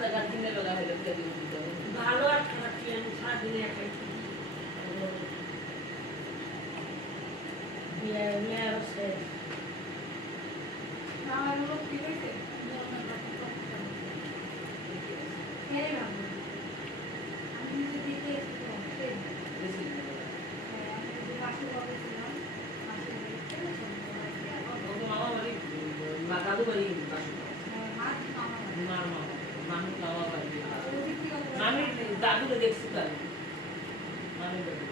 রাস্তাঘাট দিনে বেলা হলে ভালো আর খারাপ কি আমি সারাদিনে একাই বিয়ে শেষ আমার লোক কি হয়েছে আমি নিজে দিতে মামা বাড়ি দাদু বাড়ি মামি মামা বাড়ি মামির দাদুকে দেখছি তাই মামির বাড়ি